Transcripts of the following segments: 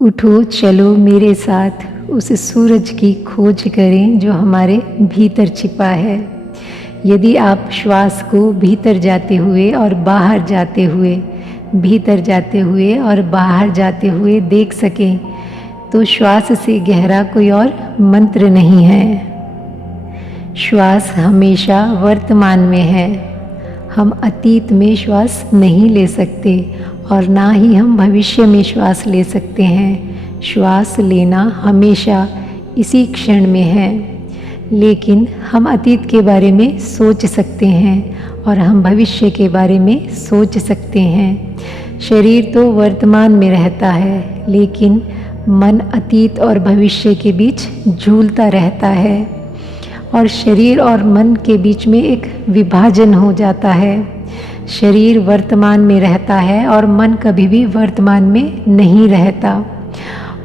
उठो चलो मेरे साथ उस सूरज की खोज करें जो हमारे भीतर छिपा है। यदि आप श्वास को भीतर जाते हुए और बाहर जाते हुए, भीतर जाते हुए और बाहर जाते हुए देख सकें तो श्वास से गहरा कोई और मंत्र नहीं है। श्वास हमेशा वर्तमान में है। हम अतीत में श्वास नहीं ले सकते और ना ही हम भविष्य में श्वास ले सकते हैं। श्वास लेना हमेशा इसी क्षण में है। लेकिन हम अतीत के बारे में सोच सकते हैं और हम भविष्य के बारे में सोच सकते हैं। शरीर तो वर्तमान में रहता है, लेकिन मन अतीत और भविष्य के बीच झूलता रहता है और शरीर और मन के बीच में एक विभाजन हो जाता है। शरीर वर्तमान में रहता है और मन कभी भी वर्तमान में नहीं रहता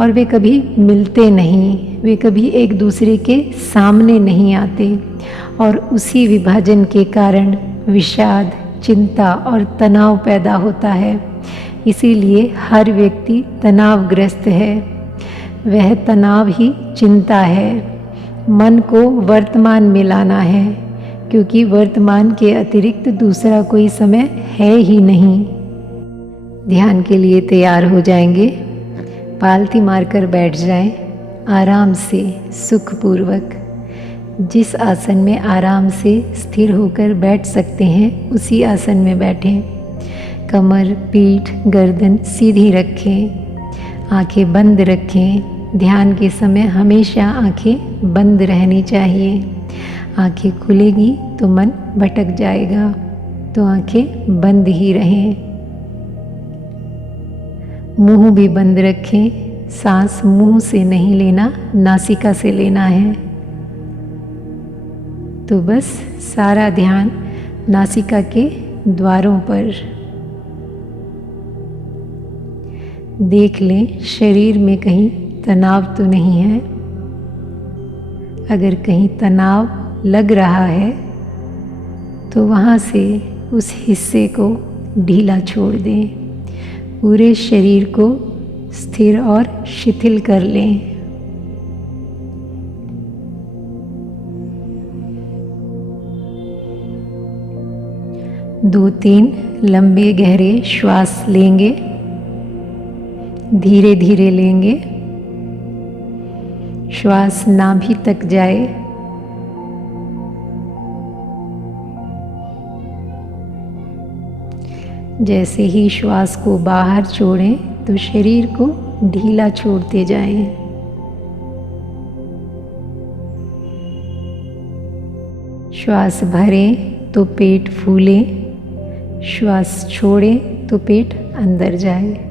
और वे कभी मिलते नहीं, वे कभी एक दूसरे के सामने नहीं आते और उसी विभाजन के कारण विषाद, चिंता और तनाव पैदा होता है। इसीलिए हर व्यक्ति तनावग्रस्त है। वह तनाव ही चिंता है। मन को वर्तमान में लाना है, क्योंकि वर्तमान के अतिरिक्त दूसरा कोई समय है ही नहीं। ध्यान के लिए तैयार हो जाएंगे। पालथी मारकर बैठ जाएं, आराम से, सुखपूर्वक। जिस आसन में आराम से स्थिर होकर बैठ सकते हैं उसी आसन में बैठें। कमर, पीठ, गर्दन सीधी रखें, आंखें बंद रखें। ध्यान के समय हमेशा आंखें बंद रहनी चाहिए। आंखें खुलेगी तो मन भटक जाएगा, तो आंखें बंद ही रहें। मुंह भी बंद रखें। सांस मुंह से नहीं लेना, नासिका से लेना है। तो बस सारा ध्यान नासिका के द्वारों पर। देख लें शरीर में कहीं तनाव तो नहीं है। अगर कहीं तनाव लग रहा है तो वहाँ से उस हिस्से को ढीला छोड़ दें। पूरे शरीर को स्थिर और शिथिल कर लें। दो तीन लंबे गहरे श्वास लेंगे, धीरे धीरे लेंगे। श्वास नाभि तक जाए। जैसे ही श्वास को बाहर छोड़ें तो शरीर को ढीला छोड़ते जाएं। श्वास भरें तो पेट फूले, श्वास छोड़ें तो पेट अंदर जाए।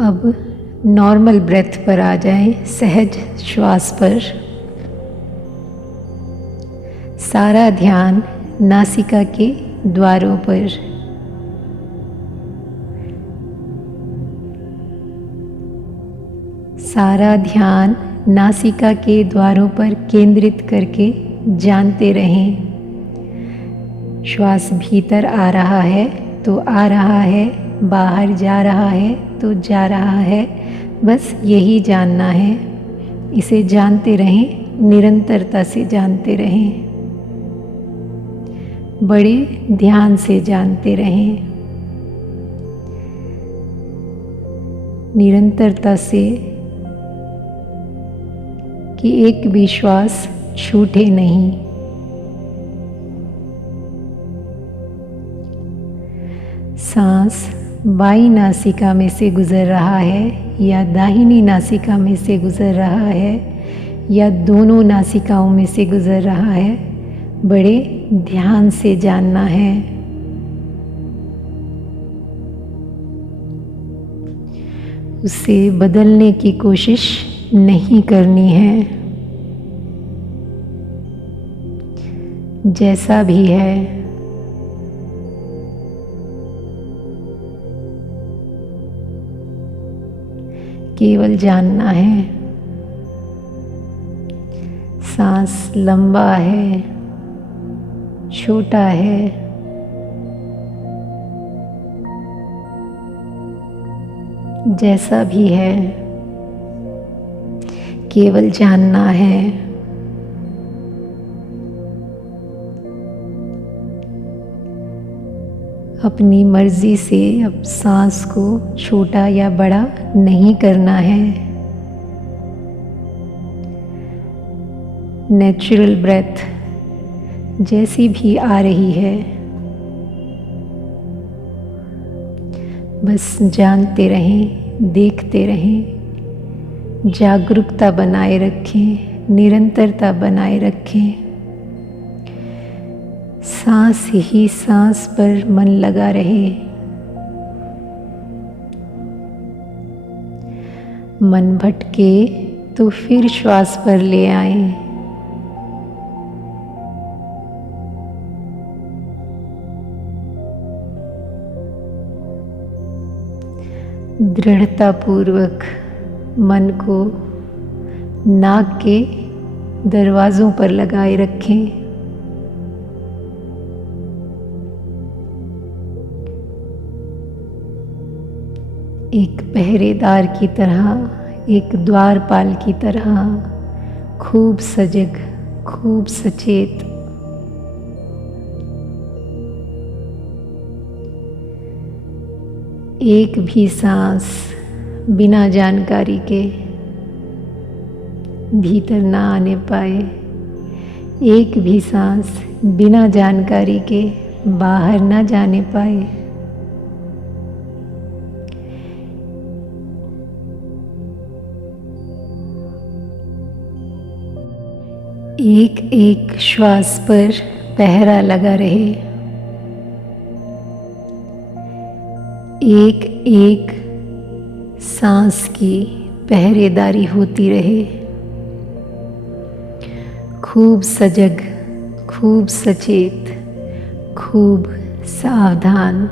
अब नॉर्मल ब्रेथ पर आ जाएं, सहज श्वास पर। सारा ध्यान नासिका के द्वारों पर। सारा ध्यान नासिका के द्वारों पर केंद्रित करके जानते रहें। श्वास भीतर आ रहा है तो आ रहा है, बाहर जा रहा है तो जा रहा है। बस यही जानना है। इसे जानते रहें, निरंतरता से जानते रहें, बड़े ध्यान से जानते रहें, निरंतरता से, कि एक भी श्वास छूटे नहीं। सांस बाईं नासिका में से गुजर रहा है या दाहिनी नासिका में से गुजर रहा है या दोनों नासिकाओं में से गुजर रहा है, बड़े ध्यान से जानना है। उसे बदलने की कोशिश नहीं करनी है। जैसा भी है, केवल जानना है। सांस लंबा है, छोटा है, जैसा भी है, केवल जानना है। अपनी मर्जी से अब सांस को छोटा या बड़ा नहीं करना है। नेचुरल ब्रेथ जैसी भी आ रही है, बस जानते रहें, देखते रहें, जागरूकता बनाए रखें, निरंतरता बनाए रखें। सांस ही सांस पर मन लगा रहे। मन भटके तो फिर श्वास पर ले आए। दृढ़तापूर्वक मन को नाक के दरवाज़ों पर लगाए रखें। एक पहरेदार की तरह, एक द्वारपाल की तरह, खूब सजग, खूब सचेत। एक भी सांस बिना जानकारी के भीतर ना आने पाए, एक भी सांस बिना जानकारी के बाहर ना जाने पाए। एक एक श्वास पर पहरा लगा रहे। एक एक सांस की पहरेदारी होती रहे। खूब सजग, खूब सचेत, खूब सावधान,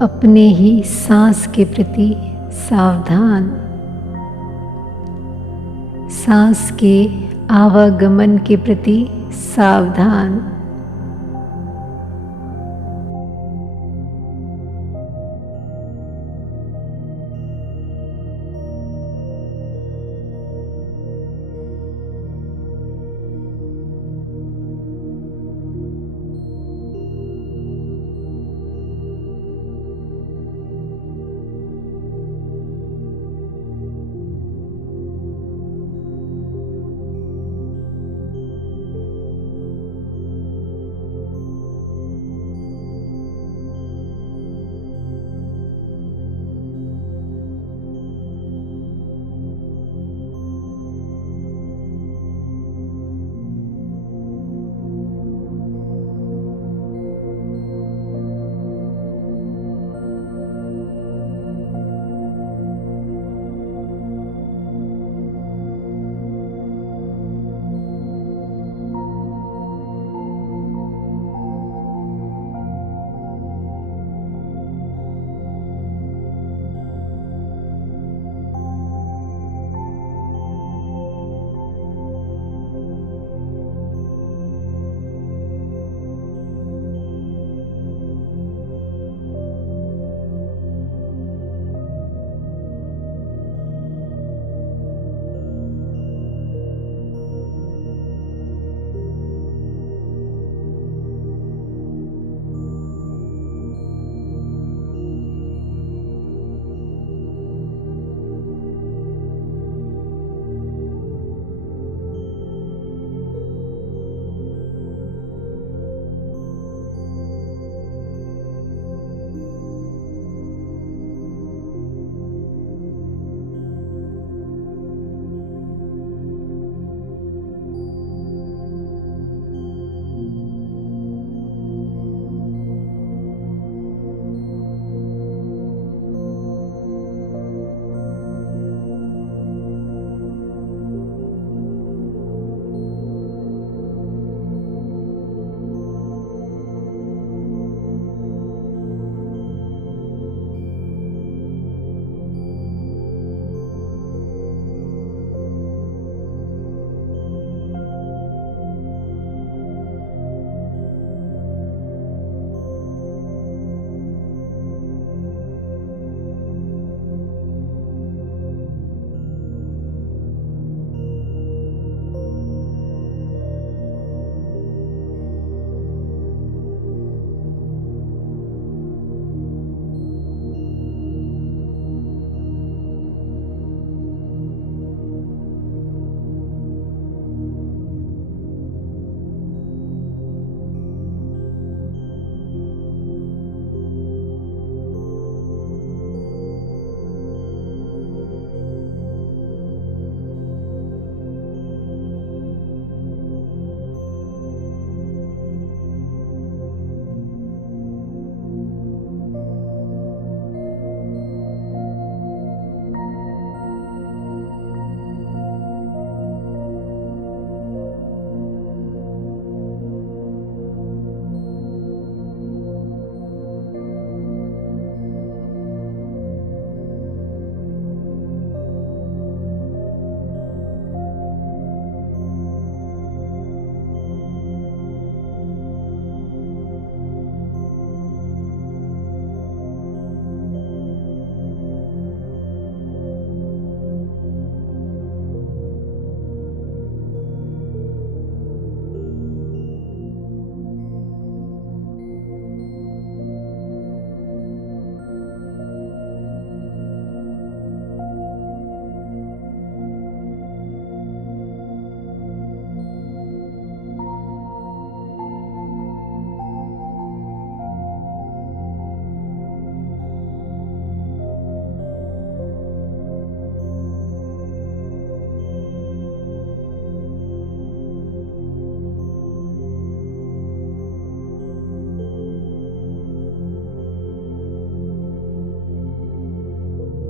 अपने ही सांस के प्रति सावधान, सांस के आवागमन के प्रति सावधान।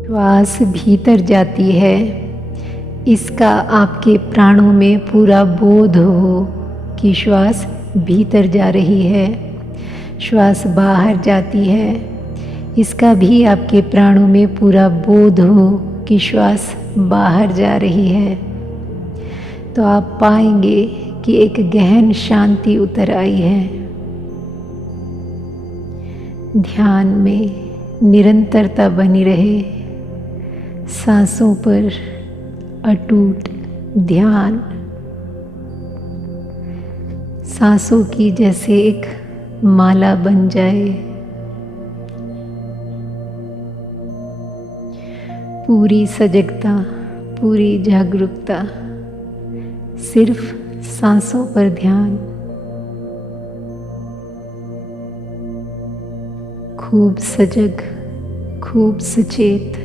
श्वास भीतर जाती है, इसका आपके प्राणों में पूरा बोध हो कि श्वास भीतर जा रही है। श्वास बाहर जाती है, इसका भी आपके प्राणों में पूरा बोध हो कि श्वास बाहर जा रही है। तो आप पाएंगे कि एक गहन शांति उतर आई है। ध्यान में निरंतरता बनी रहे, सांसों पर अटूट ध्यान, सांसों की जैसे एक माला बन जाए। पूरी सजगता, पूरी जागरूकता, सिर्फ सांसों पर ध्यान। खूब सजग, खूब सचेत।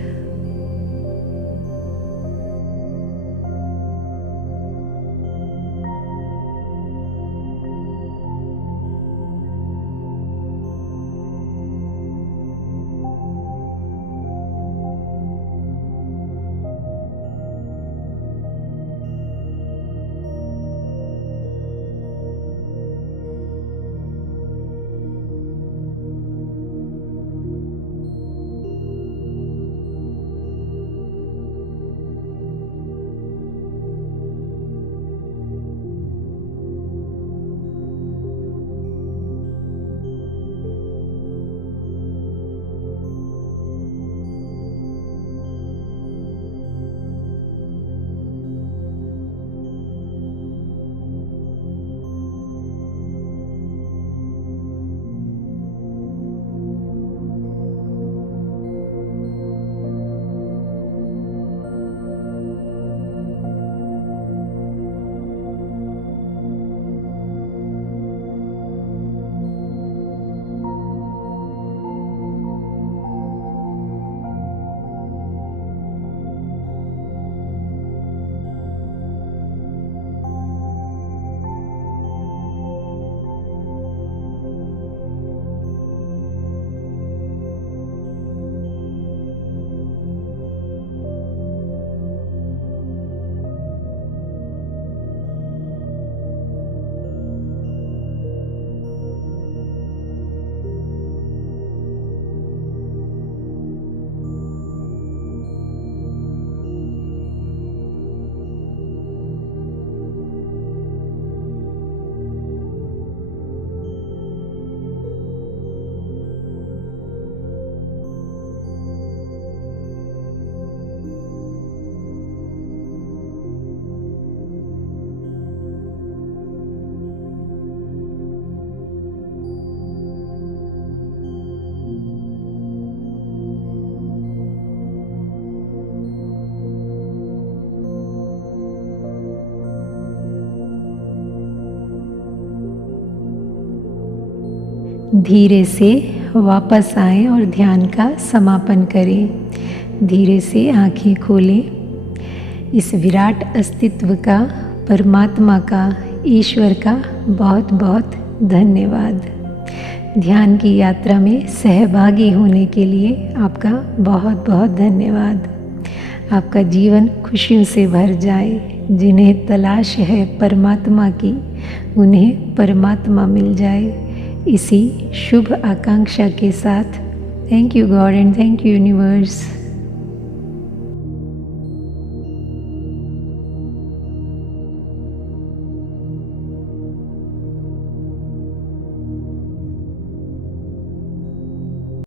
धीरे से वापस आएं और ध्यान का समापन करें। धीरे से आंखें खोलें। इस विराट अस्तित्व का, परमात्मा का, ईश्वर का बहुत बहुत धन्यवाद। ध्यान की यात्रा में सहभागी होने के लिए आपका बहुत बहुत धन्यवाद। आपका जीवन खुशियों से भर जाए। जिन्हें तलाश है परमात्मा की, उन्हें परमात्मा मिल जाए। इसी शुभ आकांक्षा के साथ thank you God and thank you universe.